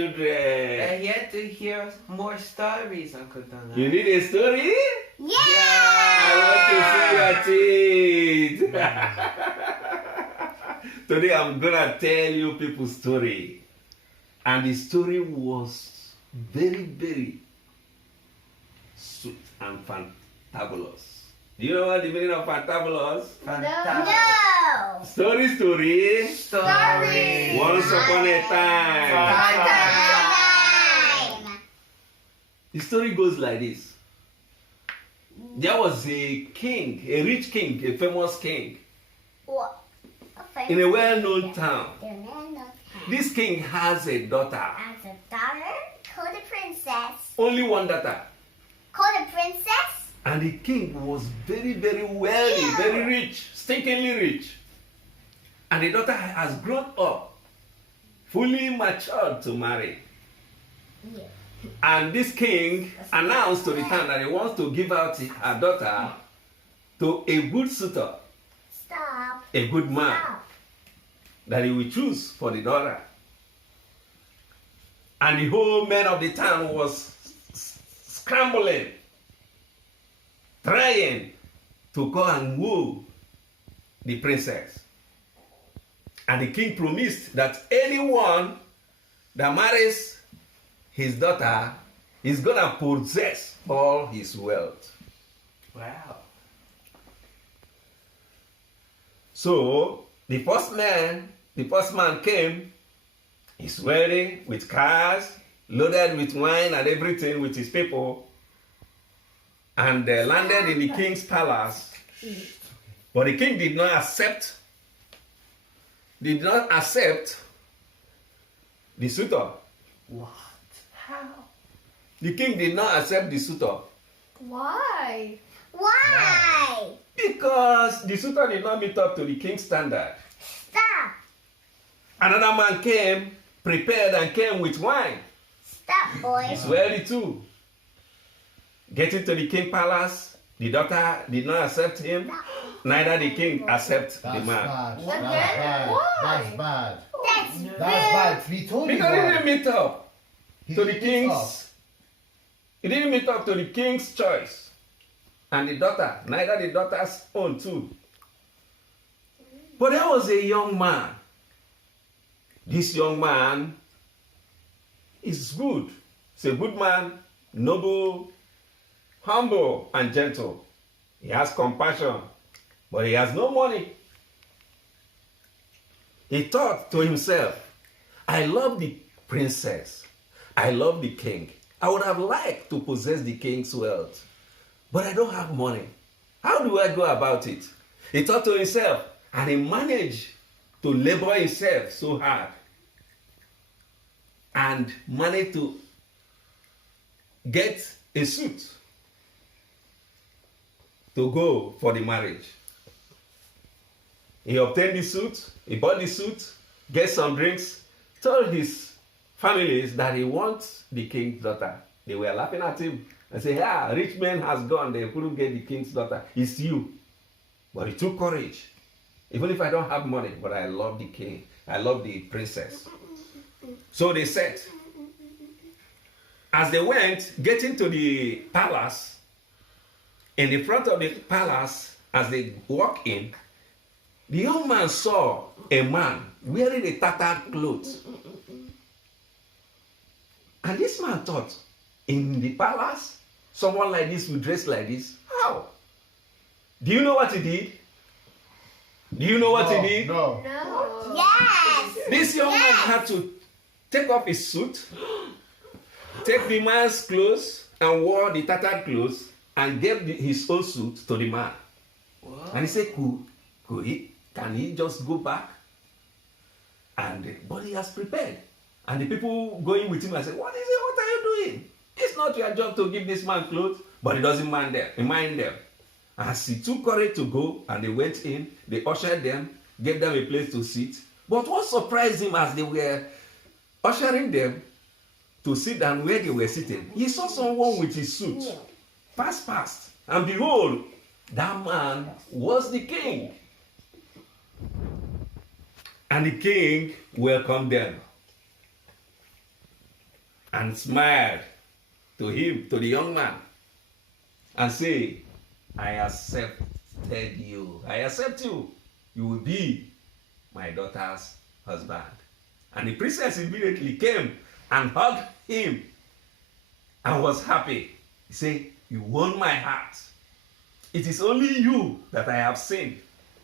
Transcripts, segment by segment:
children. And yet to hear more stories, Uncle Donald. You need a story? Yeah! I want to see your teeth. Today I'm gonna tell you people's story. And the story was very, very sweet and fantabulous. Do you know what the meaning of fantabulous? Fantastic. No! Story. Story. Once upon a time. Time. The story goes like this. There was a king, a rich king, a famous king What? in a well-known town. The man of This king has a daughter, has a daughter called the princess. only one daughter. Called the princess? And the king was very, very wealthy, very rich, stinkingly rich. And the daughter has grown up, fully matured to marry. Yeah. And this king announced to the town that he wants to give out her daughter to a good suitor, Stop. a good man Stop. that he will choose for the daughter. And the whole men of the town was scrambling, trying to go and woo the princess. And the king promised that anyone that marries his daughter is gonna possess all his wealth. Wow. So the first man came. He's wealthy, with cars, loaded with wine and everything, with his people, and landed in the king's palace. But the king did not accept the suitor. What? How? The king did not accept the suitor Why? Why? because the suitor did not meet up to the king's standard. Stop. Another man came, prepared, and came with wine. Stop, boy. He's wealthy too. Getting to the king palace, the daughter did not accept him, neither the king accept the That's man. bad. Again? That's bad. Why? That's bad. That's That's bad. bad. He told you Because he didn't why. meet up He to the didn't king's. stop. He didn't meet up to the king's choice, and the daughter, neither the daughter's own too. But there was a young man. This young man is good. He's a good man, noble, humble, and gentle. He has compassion, but he has no money. He thought to himself, I love the princess. I love the king. I would have liked to possess the king's wealth, but I don't have money. How do I go about it? He thought to himself, and he managed to labor himself so hard and managed to get a suit to go for the marriage. He obtained the suit, he bought the suit, get some drinks, told his families that he wants the king's daughter. They were laughing at him and say, "Yeah, rich man has gone, they couldn't get the king's daughter. It's you." But he took courage. Even if I don't have money, but I love the king. I love the princess. So they said, as they went, getting to the palace, in the front of the palace, as they walked in, the young man saw a man wearing a tattered clothes. And this man thought, in the palace, someone like this will dress like this? How? Do you know what he did? Do you know what he did? No. No. Yes. This young man had to take off his suit, take the man's clothes, and wore the tattered clothes, and gave his own suit to the man. What? And he said, can he just go back? But he has prepared. And the people going with him and said, what is it? What are you doing? It's not your job to give this man clothes. But he doesn't mind them. He mind them. As he took courage to go, and they went in, they ushered them, gave them a place to sit. But what surprised him as they were ushering them to sit down where they were sitting, he saw someone with his suit. Past. And behold, that man was the king. And the king welcomed them. and smiled to him, to the young man, and say, I accepted you. I accept you. You will be my daughter's husband. And the princess immediately came and hugged him and was happy. He said, you won my heart. It is only you that I have seen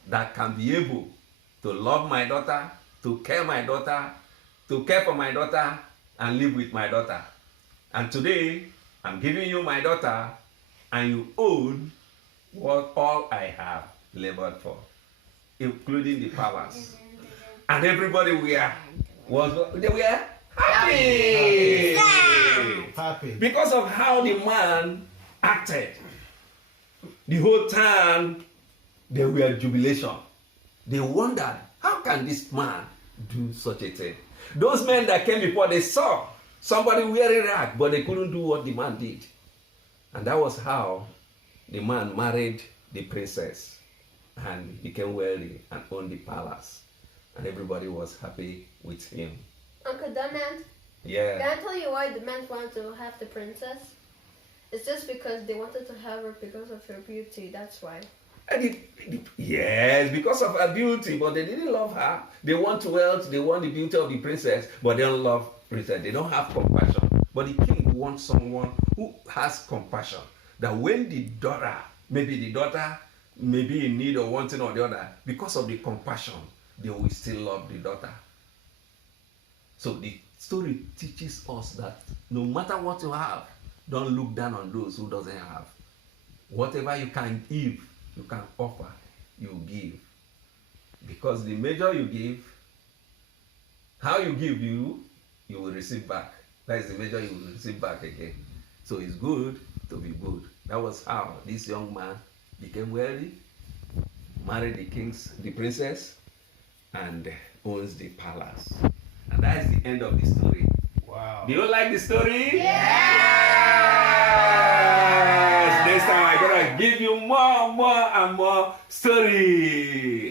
that can be able to love my daughter, to care my daughter, to care for my daughter, and live with my daughter. And today, I'm giving you my daughter, and you own what all I have labored for, including the palace. And everybody they were happy. Happy. Because of how the man acted. The whole time, they were jubilation. They wondered, how can this man do such a thing? Those men that came before, they saw somebody wearing rag, but they couldn't do what the man did. And that was how the man married the princess and became wealthy and owned the palace. And everybody was happy with him. Uncle, that man, Yeah. can I tell you why the men wanted to have the princess? It's just because they wanted to have her because of her beauty, that's why. Yes, because of her beauty, but they didn't love her. They want wealth, they want the beauty of the princess, but they don't love princess. They don't have compassion. But the king wants someone who has compassion. That when the daughter may be in need of one thing or the other, because of the compassion, they will still love the daughter. So the story teaches us that no matter what you have, don't look down on those who doesn't have. Whatever you can give, you can offer, you give. Because the measure you give, how you give, you will receive back. That is the measure you will receive back again. So it's good to be good. That was how this young man became wealthy, married the princess, and owns the palace. And that is the end of the story. Wow. Do you like the story? Yes. Next time I'm gonna give you more and more stories.